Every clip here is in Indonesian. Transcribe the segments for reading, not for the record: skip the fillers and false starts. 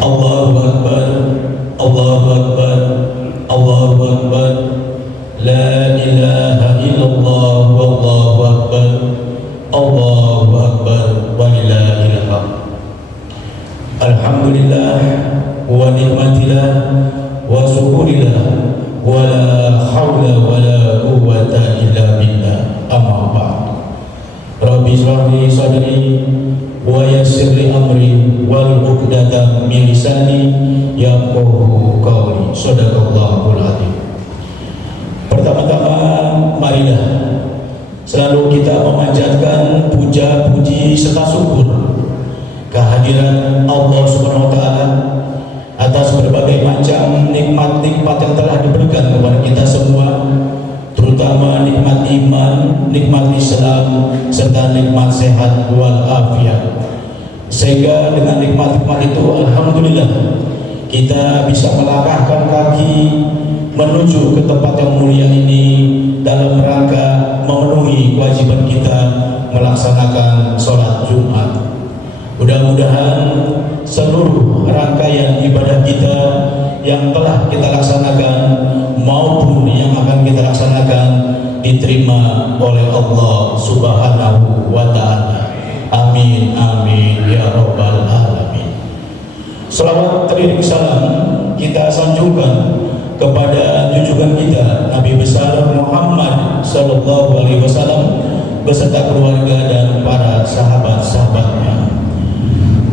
Allahu Akbar, Allahu Akbar, Allahu Akbar, La ilaha illallah, Wallahu Akbar, Allahu Akbar, walillahil hamd. Alhamdulillah wa ni'matillah wa syukurillah wa la hawla wa la quwwata illa billah. Amma ba'd. Rabbi shrah li sadri wa yassir li amri wal 'uqdatam min lisani yafqahu qawli. Shadaqallahul azim. Pertama-tama marilah selalu kita memanjatkan puja-puji serta syukur kehadiran Allah Subhanahu wa taala atas berbagai macam nikmat-nikmat yang telah diberikan kepada kita semua, terutama nikmat iman, nikmat Islam, serta nikmat sehat wal afiat. Sehingga dengan nikmat-nikmat itu alhamdulillah kita bisa melangkahkan kaki menuju ke tempat yang mulia ini dalam rangka memenuhi kewajiban kita melaksanakan sholat Jumat. Mudah-mudahan seluruh rangkaian ibadah kita yang telah kita laksanakan maupun yang akan kita laksanakan diterima oleh Allah Subhanahu wa ta'ala. Amin amin ya rabbal alamin. Salawat teriring salam kita sanjungkan kepada junjungan kita Nabi besar Muhammad sallallahu alaihi wasallam beserta keluarga dan para sahabat-sahabatnya.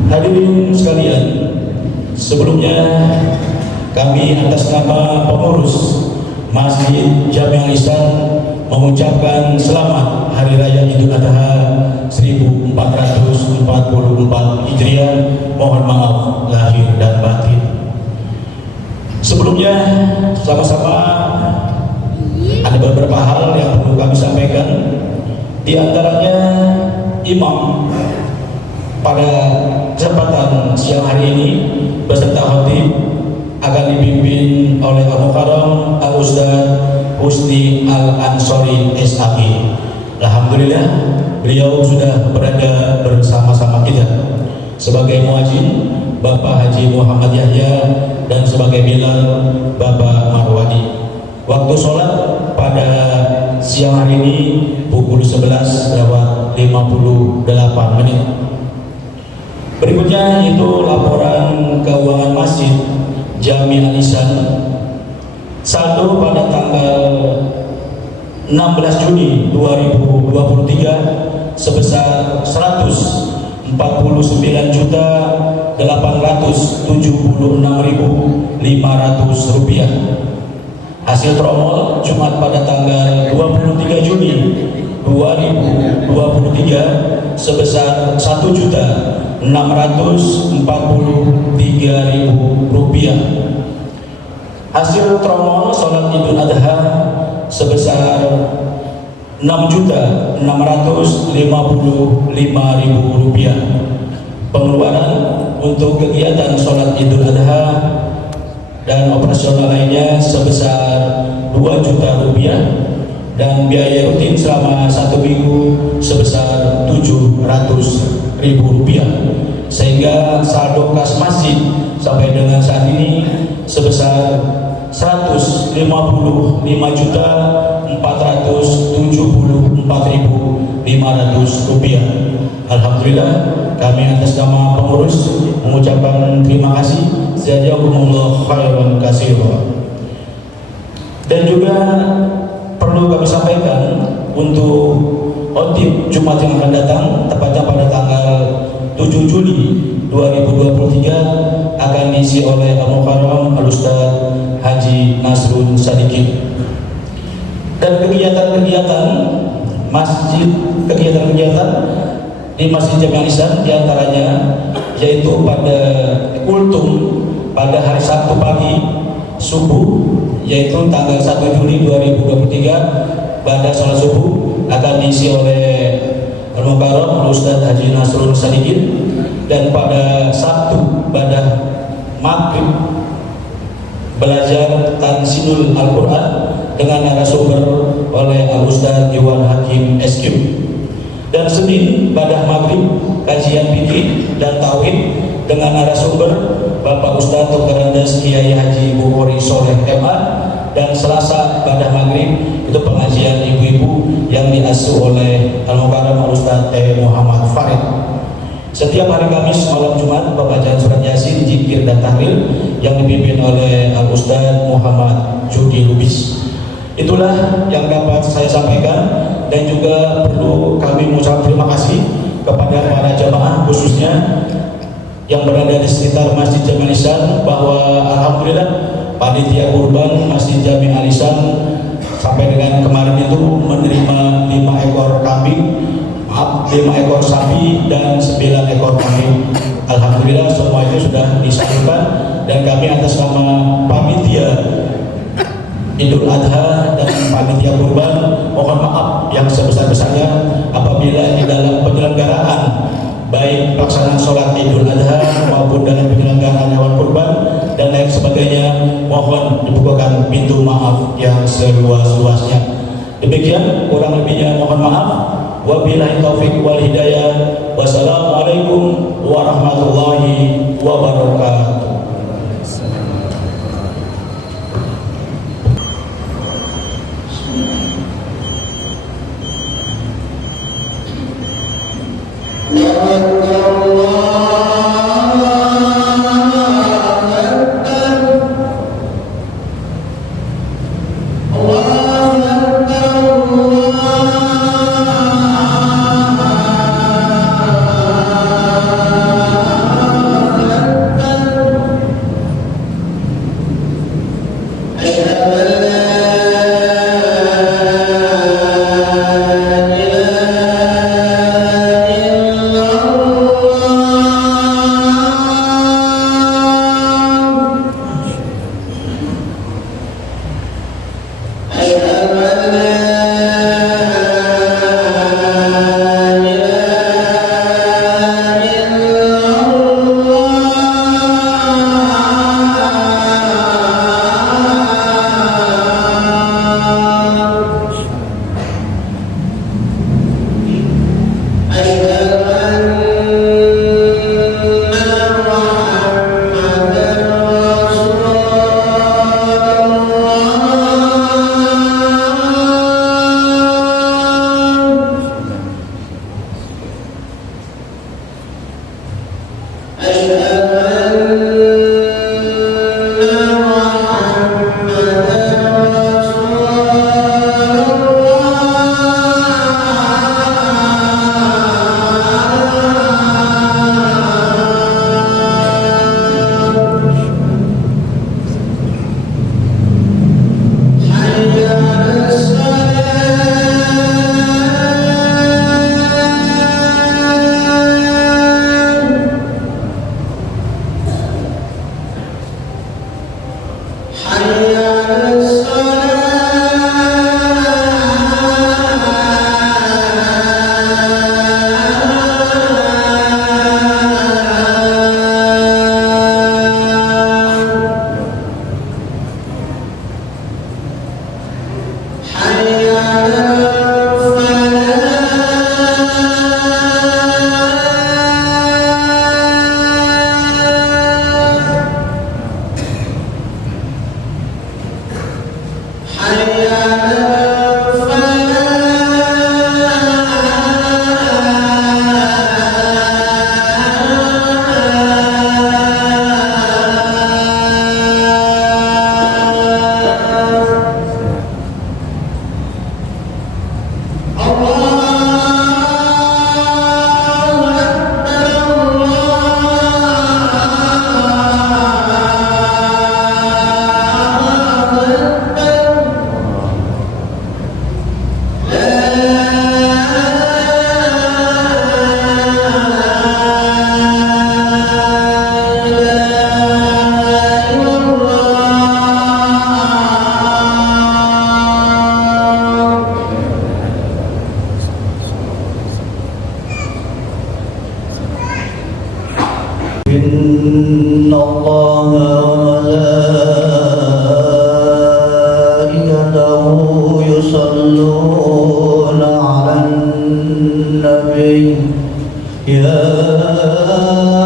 Hadirin sekalian, sebelumnya kami atas nama pengurus Masjid Jami' Al-Ihsan mengucapkan selamat Hari Raya Idul Adha 1444 Hijriah. Mohon maaf lahir dan batin. Sebelumnya sama-sama ada beberapa hal yang perlu kami sampaikan. Di antaranya imam pada kesempatan siang hari ini beserta khatib akan dipimpin oleh Al-Mukarram Al-Ustaz Husni Al-Ansori SAG. Alhamdulillah beliau sudah berada bersama-sama kita. Sebagai muadzin Bapak Haji Muhammad Yahya dan sebagai bilal Bapak Marwadi. Waktu sholat pada siang hari ini pukul 11:58 menit. Berikutnya itu laporan keuangan Masjid Jami' Al-Ihsan. Satu, pada tanggal 16 Juni 2023 sebesar 149.876.500 rupiah. Hasil tromol Jumat pada tanggal 23 Juni 2023 sebesar 1.643.000 rupiah. Hasil tromol sholat Idul Adha sebesar 6.655.000 rupiah. Pengeluaran untuk kegiatan sholat Idul Adha dan operasional lainnya sebesar 2 juta rupiah, dan biaya rutin selama 1 minggu sebesar 700.000 rupiah, sehingga saldo kas masjid sampai dengan saat ini sebesar 155.474.500 rupiah. Alhamdulillah kami atas nama pengurus mengucapkan terima kasih, jazakumullah khairan katsiran. Dan juga perlu kami sampaikan untuk khotib Jumat yang akan datang, tepatnya pada tanggal 7 Juli 2023 akan diisi oleh Al-Mukarram Al-Ustaz Haji Nasrun Sadikin. Dan kegiatan-kegiatan di Masjid Jami' Al-Ihsan diantaranya yaitu pada kultum pada hari Sabtu pagi subuh, yaitu tanggal 1 Juli 2023 pada salat subuh akan diisi oleh Al-Mukarram Al-Ustaz Haji Nasrun Sadikin. Dan pada Sabtu pada maghrib belajar Tanzilul Al-Quran dengan narasumber oleh Al-Ustaz Iwan Hakim SQ. Dan Senin pada maghrib kajian fikih dan Tauhid dengan narasumber Bapak Ustadz Dr. Andes Kiai Haji Bukhari Soleh MA, dan Selasa pada maghrib itu pengajian ibu-ibu yang diasuh oleh Al-Mukarram Ustadz T. Muhammad Farid. Setiap hari Kamis malam Jumat pembacaan surat Yasin, zikir dan tahlil yang dipimpin oleh Al-Ustadz Muhammad Judi Lubis. Itulah yang dapat saya sampaikan, dan juga perlu kami mengucapkan terima kasih kepada para jamaah khususnya yang berada di sekitar Masjid Jami Al-Ihsan, bahwa alhamdulillah panitia kurban Masjid Jami Al-Ihsan sampai dengan kemarin itu menerima 5 ekor kambing, 5 ekor sapi dan 9 ekor kambing. Alhamdulillah semua itu sudah disalurkan, dan kami atas nama panitia Idul Adha dan panitia kurban mohon maaf yang sebesar-besarnya apabila di dalam penyelenggaraan baik pelaksanaan sholat Idul Adha maupun dalam penyelenggaraan hewan kurban dan lain sebagainya, mohon dibukakan pintu maaf yang seluas-luasnya. Demikian kurang lebihnya mohon maaf. Wabillahi taufik wal hidayah. Wassalamualaikum warahmatullahi wabarakatuh. يا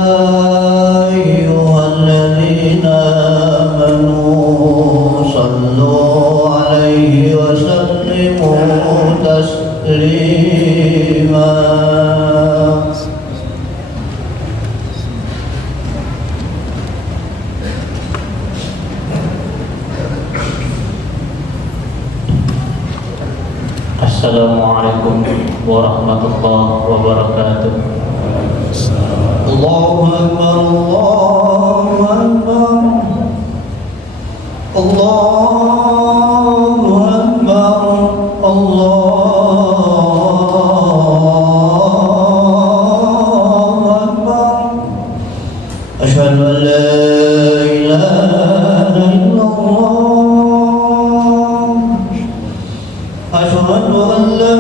Assalamualaikum warahmatullahi wabarakatuh. Allahu Akbar, Allahu Akbar, Allahu Akbar, Allahu Akbar. Asyhadu an la ilaha illallah. Asyhadu an la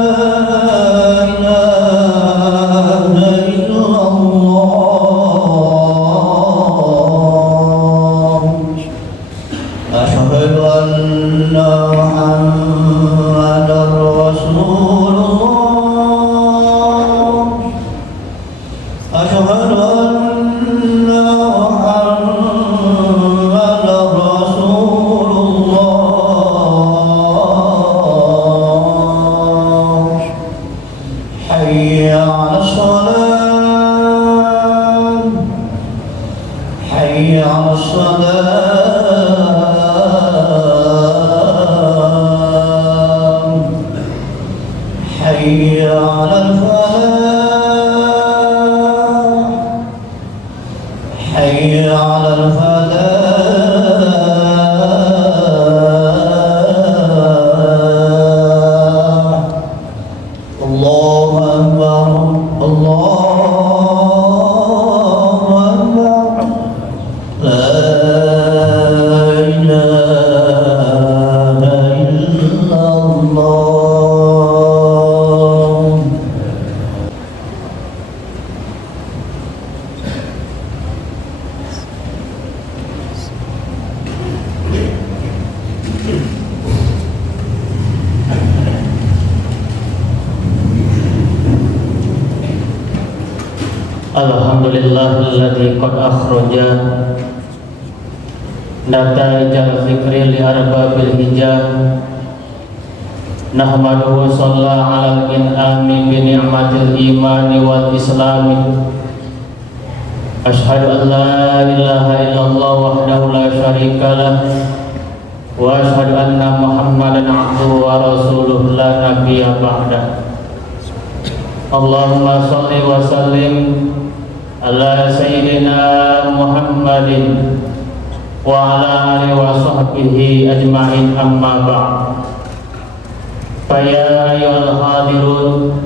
Alhamdulillahilladzi qad akhraja nataijal fikri li arbabil hijab nahmaduhu sallallahu alal in'ami bi ni'matil imani wal islami asyhadu an la ilaha illallah wahdahu la syarikalah wa asyhadu anna muhammadan abduhu wa rasuluhu la nabiyya ba'da. Allahumma shalli wa sallim ala sayyidina Muhammadin wa ala alihi wa sahbihi ajma'in, amma ba'd. Fa ya ayyuhal hadirun,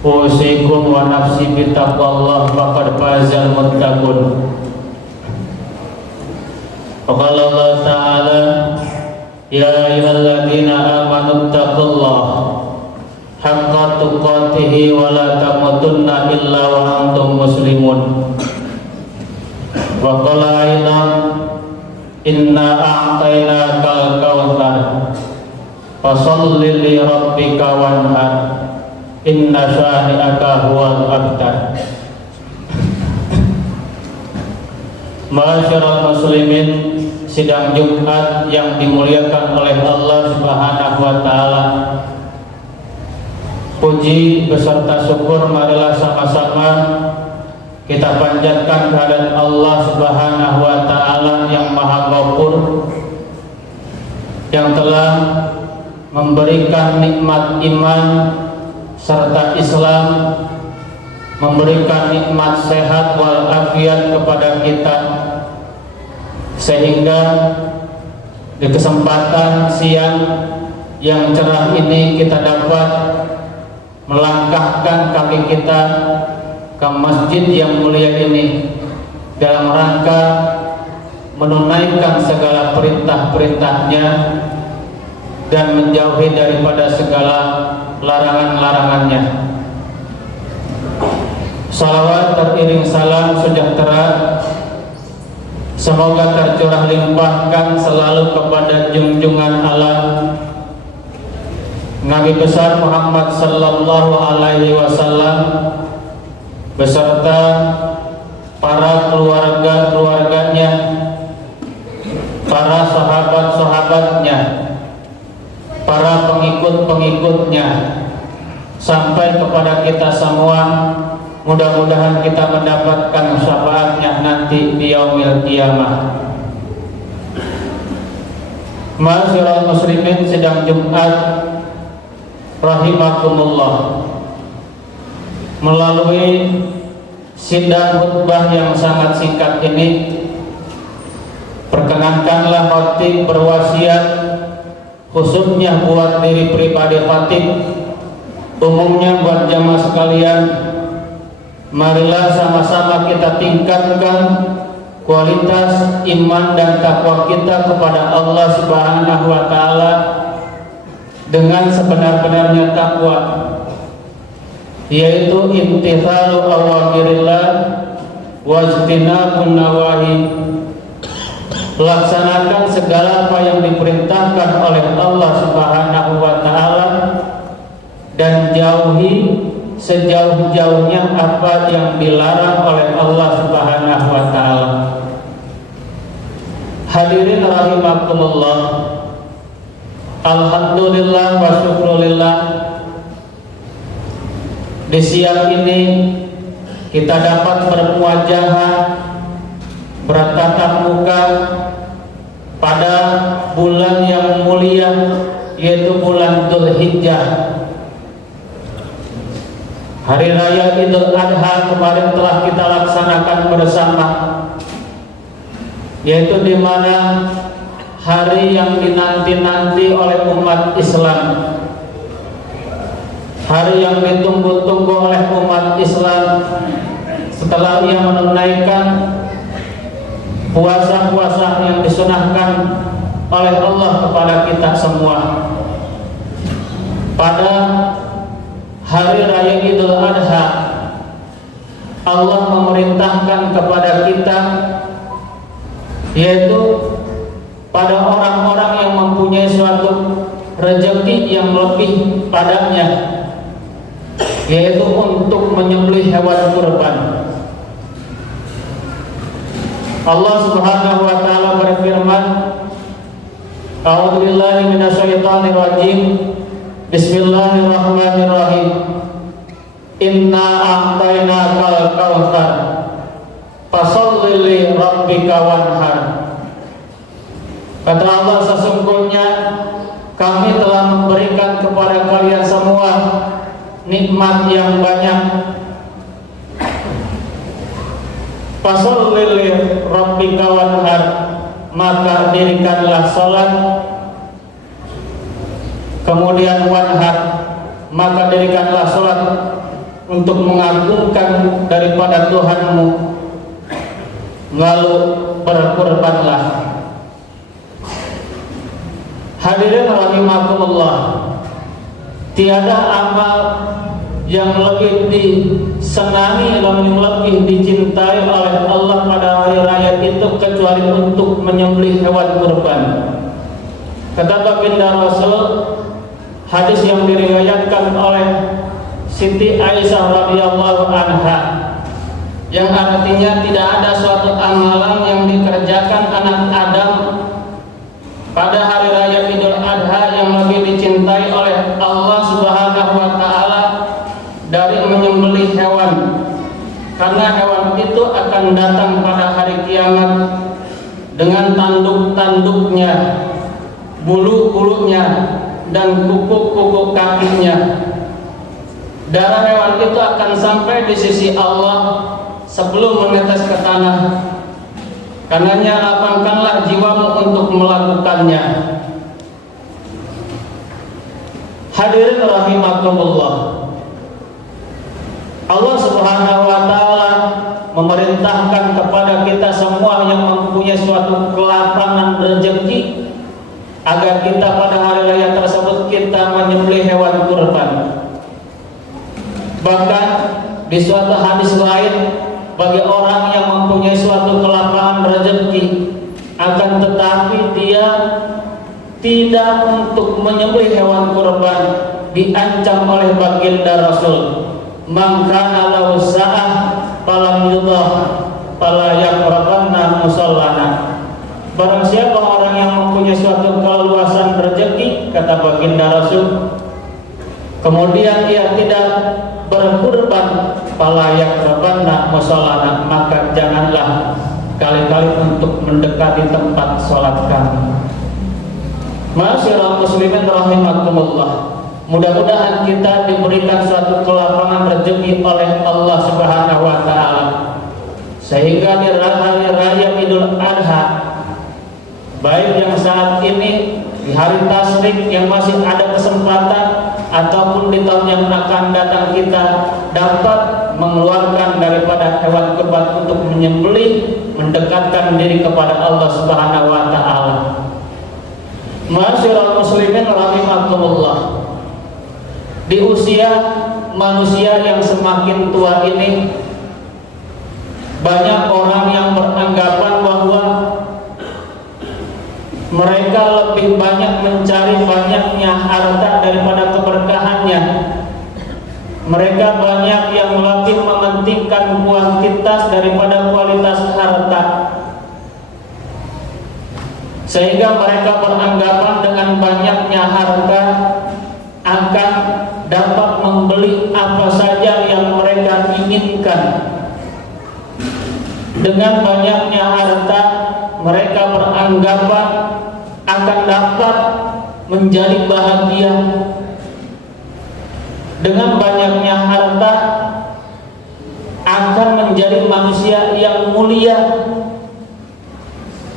usikum wa nafsi bi taqwallah faqad fazal muttaqun. Qala Allah Ta'ala, ya ayyuhalladzina amanu taqullaha haqqa tuqatihi wa la tamutunna illa wa antum muslimun. Wa qala aidan, inna a'tainakal kautsar fasholli li rabbika wanhar inna syani'aka huwal abtar. Ma'asyiral muslimin, sidang Jumat yang dimuliakan oleh Allah Subhanahu wa taala, puji beserta syukur marilah sama-sama kita panjatkan kehadirat Allah Subhanahu wa taala yang Maha Ghafur, yang telah memberikan nikmat iman serta Islam, memberikan nikmat sehat wal afiat kepada kita, sehingga di kesempatan siang yang cerah ini kita dapat melangkahkan kaki kita ke masjid yang mulia ini dalam rangka menunaikan segala perintah-perintahnya dan menjauhi daripada segala larangan-larangannya. Salawat teriring salam sejahtera semoga tercurah limpahkan selalu kepada junjungan alam Nabi besar Muhammad sallallahu alaihi wasallam beserta para keluarga-keluarganya, para sahabat-sahabatnya, para pengikut-pengikutnya, sampai kepada kita semua. Mudah-mudahan kita mendapatkan syafaatnya nanti di yaumil qiyamah. Ma'asyiral muslimin, sidang Jumat rahimakumullah, melalui sidang khutbah yang sangat singkat ini, perkenankanlah khatib berwasiat khususnya buat diri pribadi khatib, umumnya buat jamaah sekalian. Marilah sama-sama kita tingkatkan kualitas iman dan takwa kita kepada Allah Subhanahu wa taala dengan sebenar-benarnya takwa, yaitu imtithalu awamirillah wa ijtinabun nawahi. Laksanakan segala apa yang diperintahkan oleh Allah Subhanahu wa taala dan jauhi sejauh-jauhnya apa yang dilarang oleh Allah Subhanahu wa taala. Hadirin rahimakumullah, alhamdulillah wa syukrulillah, di siang ini kita dapat bermuajahah, bertatap muka pada bulan yang mulia, yaitu bulan Dzulhijjah. Hari Raya Idul Adha kemarin telah kita laksanakan bersama, yaitu di mana hari yang dinanti-nanti oleh umat Islam, hari yang ditunggu-tunggu oleh umat Islam setelah ia menunaikan puasa-puasa yang disunahkan oleh Allah kepada kita semua. Pada Hari Raya Idul Adha, Allah memerintahkan kepada kita, yaitu pada orang-orang yang mempunyai suatu rezeki yang lebih padanya, yaitu untuk menyembelih hewan kurban. Allah Subhanahu wa taala berfirman, A'udzubillahi minasyaitonirrajim. Bismillahirrahmanirrahim. Inna a'tainakal kautsar fasholli li rabbika wanhar. Kata Allah, sesungguhnya kami telah memberikan kepada kalian semua nikmat yang banyak. Fasholli li rabbika wanhar, maka dirikanlah salat. Kemudian wanhar, maka dirikanlah salat untuk mengagungkan daripada Tuhanmu, lalu berkurbanlah. Hadirin rahimakumullah, tiada amal yang lebih disenangi dan yang lebih dicintai oleh Allah pada hari raya itu kecuali untuk menyembelih hewan kurban. Kata baginda Rasul, hadis yang diriwayatkan oleh Siti Aisyah radhiyallahu anha, yang artinya tidak ada suatu amalan yang dikerjakan anak Adam pada hari raya Idul Adha yang lebih dicintai oleh Allah Subhanahu wa taala dari menyembelih hewan, karena hewan itu akan datang pada hari kiamat dengan tanduk-tanduknya, bulu-bulunya, dan kuku-kuku kakinya. Darah hewan itu akan sampai di sisi Allah sebelum menetes ke tanah. Karenanya lapangkanlah jiwamu untuk melakukannya. Hadirin rahimakumullah, Allah Subhanahu wa taala memerintahkan kepada kita semua yang mempunyai suatu kelapangan rezeki agar kita pada hari raya tersebut kita menyembelih hewan kurban. Bahkan di suatu hadis lain, bagi orang yang mempunyai suatu kelapangan rezeki akan tetapi dia tidak untuk menyembelih hewan kurban, diancam oleh baginda Rasul, man kana lahu sa'ah falam yudah fala yaqrabanna musallana. Barang siapa orang yang mempunyai suatu keluasan rezeki, kata baginda Rasul, kemudian ia tidak berkurban, fala yaqrabanna musallana, maka janganlah kali-kali untuk mendekati tempat sholat kami. Ma'asyiral muslimin rahimakumullah, Mudah-mudahan kita diberikan suatu kelapangan rezeki oleh Allah Subhanahu wa taala, sehingga di hari raya Idul Adha, baik yang saat ini di hari tasyrik yang masih ada kesempatan, ataupun di tahun yang akan datang, kita dapat mengeluarkan daripada hewan kurban untuk menyembelih, mendekatkan diri kepada Allah Subhanahu wa taala. Ma'asyiral muslimin rahimakumullah. Di usia manusia yang semakin tua ini, banyak orang yang beranggapan bahwa mereka lebih banyak mencari banyaknya harta daripada keberkahannya. Mereka banyak yang lebih mementingkan kuantitas daripada kualitas harta, sehingga mereka beranggapan dengan banyaknya harta akan dapat membeli apa saja yang mereka inginkan. Dengan banyaknya harta, mereka beranggapan akan dapat menjadi bahagia. Dengan banyaknya harta akan menjadi manusia yang mulia,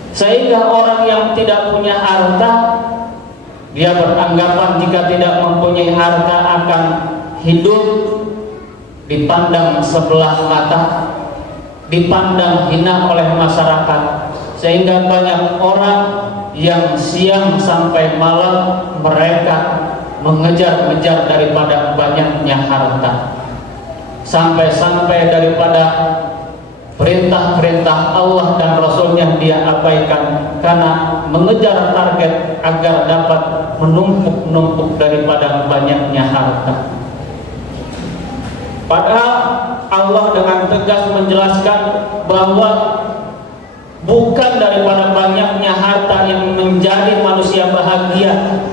sehingga orang yang tidak punya harta, dia beranggapan jika tidak mempunyai harta akan hidup dipandang sebelah mata, dipandang hina oleh masyarakat, sehingga banyak orang yang siang sampai malam mereka mengejar-ngejar daripada banyaknya harta, sampai-sampai daripada perintah-perintah Allah dan Rasulnya dia abaikan karena mengejar target agar dapat menumpuk-numpuk daripada banyaknya harta. Padahal Allah dengan tegas menjelaskan bahwa bukan daripada banyaknya harta yang menjadi manusia bahagia,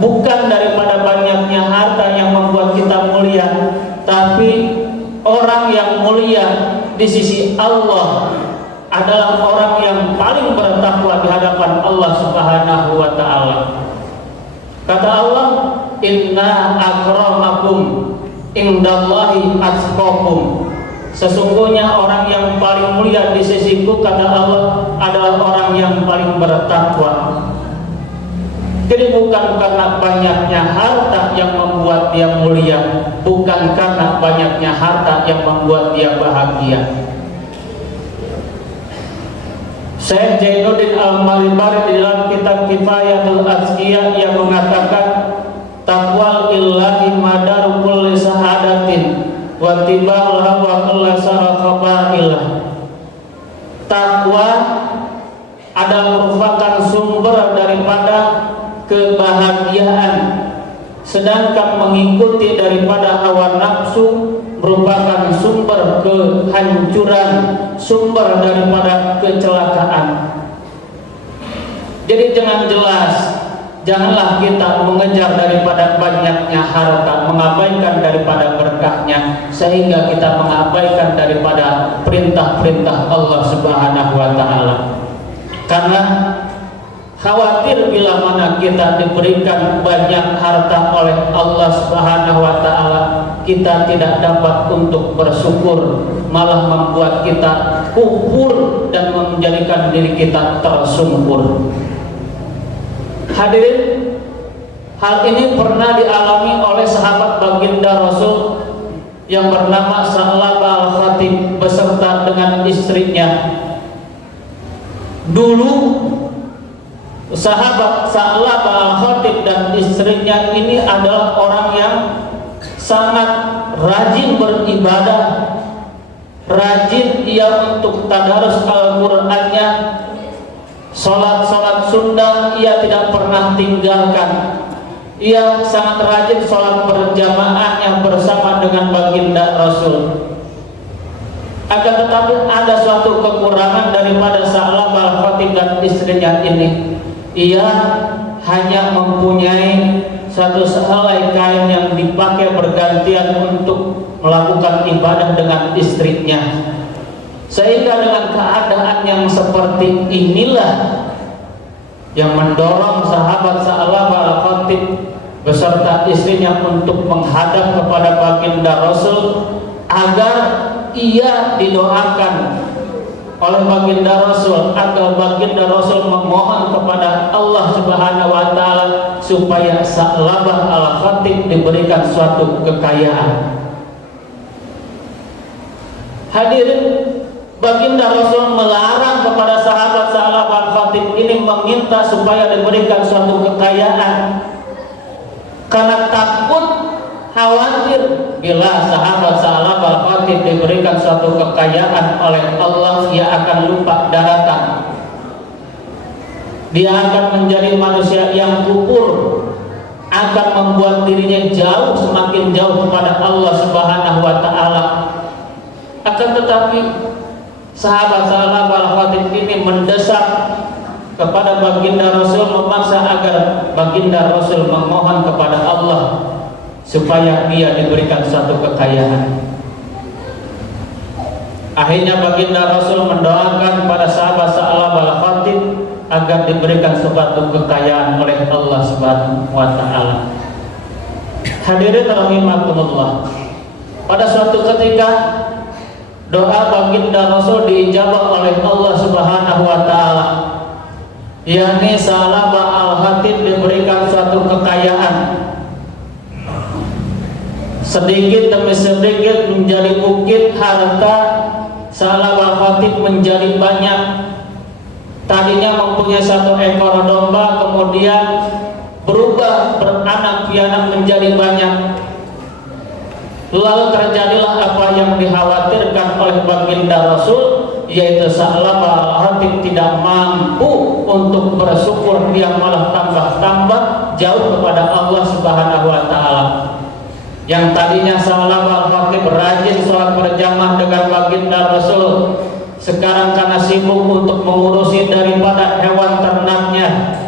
bukan daripada banyaknya harta yang membuat kita mulia, tapi orang yang mulia di sisi Allah adalah orang yang paling bertakwa di hadapan Allah Subhanahu wa taala. Kata Allah, "Inna akramakum indallahi atqakum." Sesungguhnya orang yang paling mulia di sisiku, kata Allah, adalah orang yang paling bertakwa. Jadi bukan karena banyaknya harta yang membuat dia mulia, bukan karena banyaknya harta yang membuat dia bahagia. Syekh Jainuddin Al-Malibari di dalam kitab Kifayatul Azkiyah yang mengatakan, taqwal illahi madaru kulli sahadatin wa tiba'ul hawa kulli sarakabailah. Takwa adalah merupakan sumber daripada kebahagiaan, sedangkan mengikuti daripada hawa nafsu merupakan sumber kehancuran, sumber daripada kecelakaan. Jadi janganlah kita mengejar daripada banyaknya harta, mengabaikan daripada berkahnya, sehingga kita mengabaikan daripada perintah-perintah Allah Subhanahu wa taala. Karena khawatir bila mana kita diberikan banyak harta oleh Allah Subhanahu wa taala, kita tidak dapat untuk bersyukur, malah membuat kita kufur dan menjadikan diri kita tersungkur. Hadirin, hal ini pernah dialami oleh sahabat baginda Rasul yang bernama Sa'labah Al-Khatib beserta dengan istrinya. Dulu sahabat Sa'labah Al-Khatib dan istrinya ini adalah orang yang sangat rajin beribadah, rajin ia untuk tadarus Al-Qur'annya, sholat Sunda ia tidak pernah tinggalkan. Ia sangat rajin sholat berjamaahnya bersama dengan baginda Rasul. Akan tetapi ada suatu kekurangan daripada Sa'labah Al-Khatib dan istrinya ini. Ia hanya mempunyai satu sehelai kain yang dipakai bergantian untuk melakukan ibadah dengan istrinya. Sehingga dengan keadaan yang seperti inilah yang mendorong sahabat Sa'labah Al-Khatib beserta istrinya untuk menghadap kepada baginda Rasul agar ia didoakan oleh baginda Rasul, agar baginda Rasul memohon kepada Allah Subhanahu wa taala supaya Sa'labah Al-Khatib diberikan suatu kekayaan. Hadirin, baginda Rasul melarang kepada sahabat Sa'labah Al-Khatib ini meminta supaya diberikan suatu kekayaan karena takut, khawatir bila sahabat Sa'labah Al-Khatib diberikan suatu kekayaan oleh Allah, ia akan lupa daratan. Dia akan menjadi manusia yang kufur, akan membuat dirinya jauh, semakin jauh kepada Allah Subhanahu wa taala. Akan tetapi sahabat Sa'labah Al-Khatib ini mendesak kepada baginda Rasul, memaksa agar baginda Rasul memohon kepada Allah supaya dia diberikan suatu kekayaan. Akhirnya baginda Rasul mendoakan pada sahabat Sa'labah Al-Khatib agar diberikan suatu kekayaan oleh Allah Subhanahu wa taala. Hadirin rahimakumullah. Pada suatu ketika doa baginda Rasul diijabah oleh Allah Subhanahu wa taala, yakni Sa'labah Al-Khatib diberikan suatu kekayaan. Sedikit demi sedikit menjadi bukit harta Sa'labah Al-Khatib menjadi banyak. Tadinya mempunyai satu ekor domba, kemudian berubah beranak pianak menjadi banyak. Lalu terjadilah apa yang dikhawatirkan oleh baginda Rasul, yaitu Sa'labah Al-Khatib tidak mampu untuk bersyukur, dia malah tambah-tambah jauh kepada Allah Subhanahu wa taala. Yang tadinya Sa'labah Al-Khatib rajin sholat berjamaah dengan baginda Rasul, sekarang karena sibuk untuk mengurusi daripada hewan ternaknya,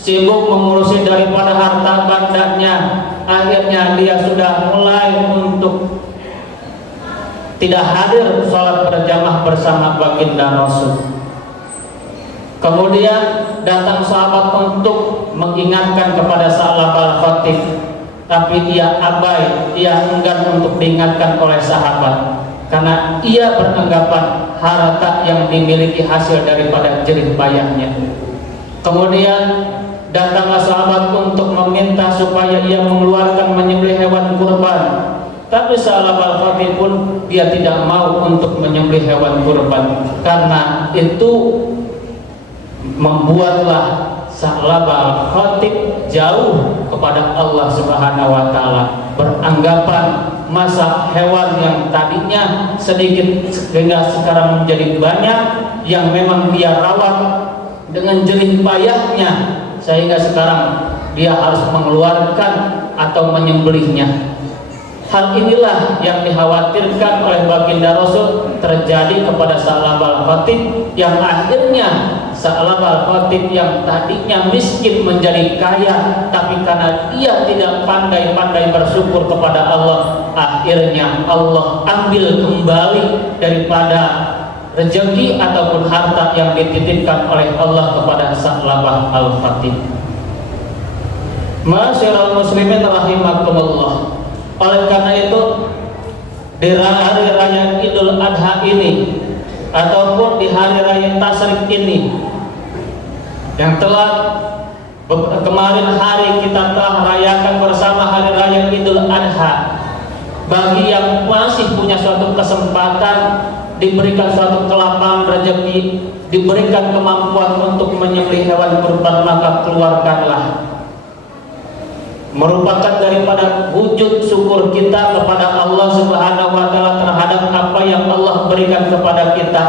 sibuk mengurusi daripada harta bandanya, akhirnya dia sudah mulai untuk tidak hadir sholat berjamaah bersama baginda Rasul. Kemudian datang sahabat untuk mengingatkan kepada Sa'labah Al-Khatib, tapi dia abai, dia enggan untuk diingatkan oleh sahabat karena ia beranggapan harta yang dimiliki hasil daripada jerih payahnya. Kemudian datanglah sahabat untuk meminta supaya ia mengeluarkan menyembelih hewan kurban, tapi Sa'labah Al-Khatib pun dia tidak mau untuk menyembelih hewan kurban, karena itu membuatlah Sa'labah Al-Khatib jauh kepada Allah Subhanahu wa taala, beranggapan masa hewan yang tadinya sedikit sehingga sekarang menjadi banyak, yang memang dia rawat dengan jerih payahnya, sehingga sekarang dia harus mengeluarkan atau menyembelihnya. Hal inilah yang dikhawatirkan oleh baginda Rasul terjadi kepada Sa'labah Al-Khatib, yang akhirnya Sa'labah Al-Khatib yang tadinya miskin menjadi kaya, tapi karena dia tidak pandai-pandai bersyukur kepada Allah, akhirnya Allah ambil kembali daripada rezeki ataupun harta yang dititipkan oleh Allah kepada Sa'labah Al-Khatib. Ma'asyiral muslimin rahimakumullah. Oleh karena itu, di hari raya Idul Adha ini ataupun di hari raya Tasyrik ini, yang telah kemarin hari kita telah rayakan bersama hari raya Idul Adha, bagi yang masih punya suatu kesempatan, diberikan suatu kelapangan rezeki, diberikan kemampuan untuk menyembelih hewan kurban, maka keluarkanlah. Merupakan daripada wujud syukur kita kepada Allah Subhanahu wa taala terhadap apa yang Allah berikan kepada kita,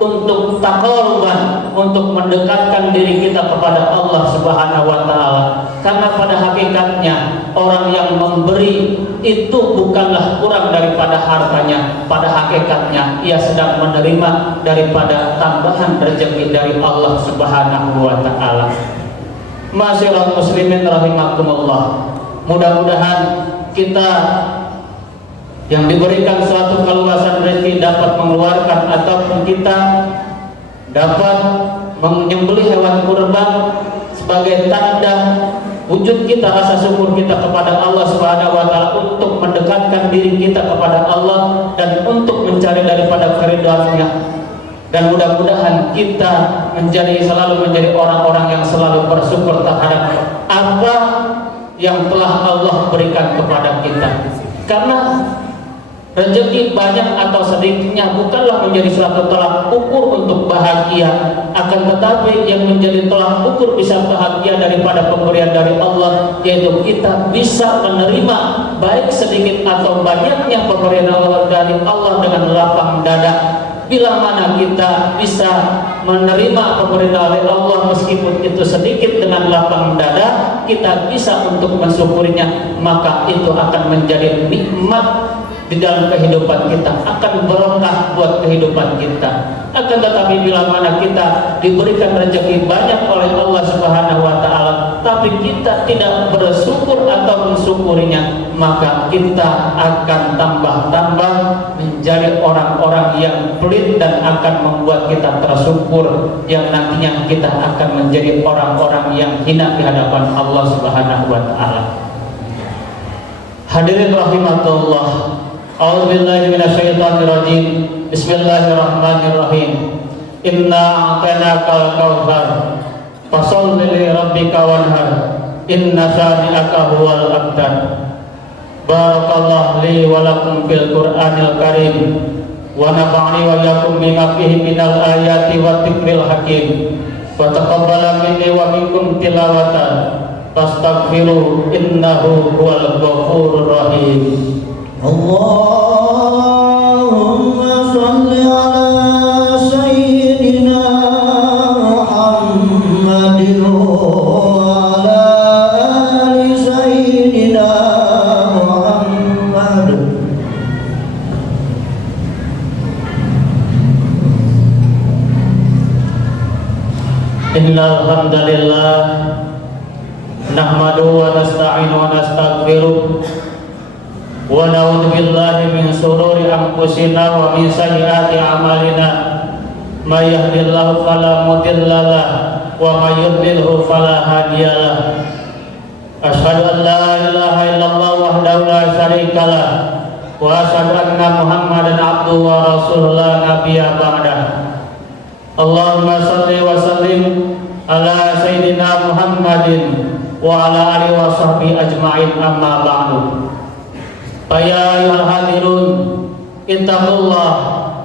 untuk taqarruban, untuk mendekatkan diri kita kepada Allah Subhanahu wa taala. Karena pada hakikatnya orang yang memberi itu bukanlah kurang daripada hartanya, pada hakikatnya ia sedang menerima daripada tambahan rezeki dari Allah Subhanahu wa taala. Ma'asyiral muslimin rahimakumullah. Mudah-mudahan kita yang diberikan suatu keluasan rezeki dapat mengeluarkan ataupun kita dapat menyembelih hewan kurban sebagai tanda wujud kita, rasa syukur kita kepada Allah Subhanahu wa taala untuk mendekatkan diri kita kepada Allah dan untuk mencari daripada keridhaan-Nya. Dan mudah-mudahan kita selalu menjadi orang-orang yang selalu bersyukur terhadap apa yang telah Allah berikan kepada kita. Karena rezeki banyak atau sedikitnya bukanlah menjadi suatu tolak ukur untuk bahagia, akan tetapi yang menjadi tolak ukur bisa bahagia daripada pemberian dari Allah, yaitu kita bisa menerima baik sedikit atau banyaknya pemberian Allah dari Allah dengan lapang dada. Bila mana kita bisa menerima pemberian dari Allah meskipun itu sedikit dengan lapang dada, kita bisa untuk mensyukurinya, maka itu akan menjadi nikmat di dalam kehidupan kita, akan berkah buat kehidupan kita. Akan tetapi bila mana kita diberikan rezeki banyak oleh Allah Subhanahu wa taala, tapi kita tidak bersyukur atau mensyukurinya, maka kita akan tambah-tambah menjadi orang-orang yang pelit dan akan membuat kita tersyukur, yang nantinya kita akan menjadi orang-orang yang hina di hadapan Allah Subhanahu wa taala. Hadirin rahimatullah, a'udzubillahi minasyaitonirrajim. Bismillahirrahmanirrahim. Inna a'tainakal kautsar fasholli li rabbika wanhar inna syani'aka huwal abtar. Barakallahu li wa lakum fil Qur'anil Karim wa nafa'ani wa iyyakum bima fihi minal ayati wat dzikril hakim wa taqabbala minni wa minkum tilawatan fastaghfiru innahu huwal ghafurur rahim. Allahumma salli ala sayyidina Muhammadin wa ala ali sayyidina Muhammad. Innal hamdalillah nahmaduhu wa nasta'inu wa nastaghfiruh wa na'udzu billahi min shururi anfusina wa min sayyiati a'malina. May yahdihillahu fala mudilla lahu wa may yudlilhu fala hadiya lahu. Asyhadu an la ilaha illallah wahdahu la syarika lahu wa asyhadu anna Muhammadan abduhu wa rasuluhu la nabiyya ba'dahu. Allahumma shalli wa sallim ala sayyidina Muhammadin wa ala alihi wa sahbihi ajma'in, amma ba'du. Ya ayyuhal hadirun, ittaqullah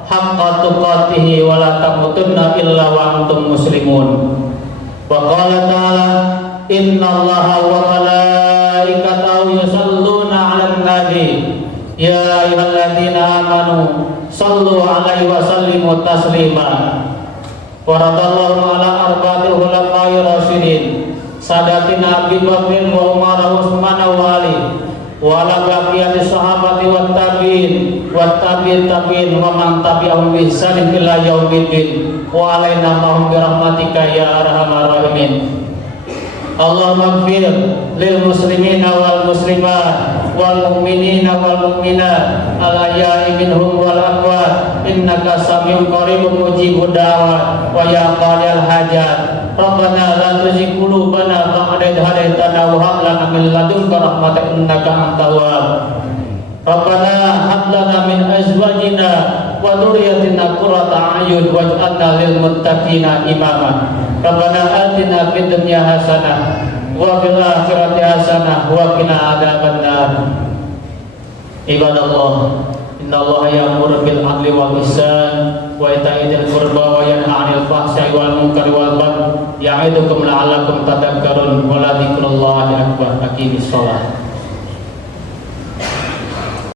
haqqa tuqatih wa la tamutunna illa wa antum muslimun. Wa qala ta'ala, innallaha wa malaikatahu yusalluna 'alan nabi ya ayyuhalladzina amanu sallu 'alaihi wa sallimu taslima. Wa radallahu ala arba'il khulafa'ir rasyidin sadatina Abi Bakr wa Umar wa Utsman wa Ali wa ala baqiyati sahabati wat tabi'in wa man tabi'ahum bi ihsan ila yaumiddin wa alaina ma'hum bi rahmatika ya arhamar rahimin. Allahumma ighfir lil muslimina wal muslimat wal mu'minina wal mu'minat al ahya'i minhum wal amwat innaka samiun qaribun mujibud da'wat wa ya qadiyal hajat. Rabbana la tuzigh qulubana ba'da idh hadaytana wa hab lana min ladunka rahmatan innaka antal wahhab. Rabbana hab lana min azwajina wa dhurriyyatina qurrata a'yun waj'alna lil muttaqina imama. Rabbana atina fid dunya hasanah wa fil akhirati hasanah wa qina adzabannar. Ibadallah, innallaha ya'muru bil 'adli wal ihsan wa ita'i dzil qurba wa yanha 'anil fahsya'i wal munkari wal baghi ya'idukum la'allakum tadhakkarun wa la dzikrullahi akbar. Aqimis shalah.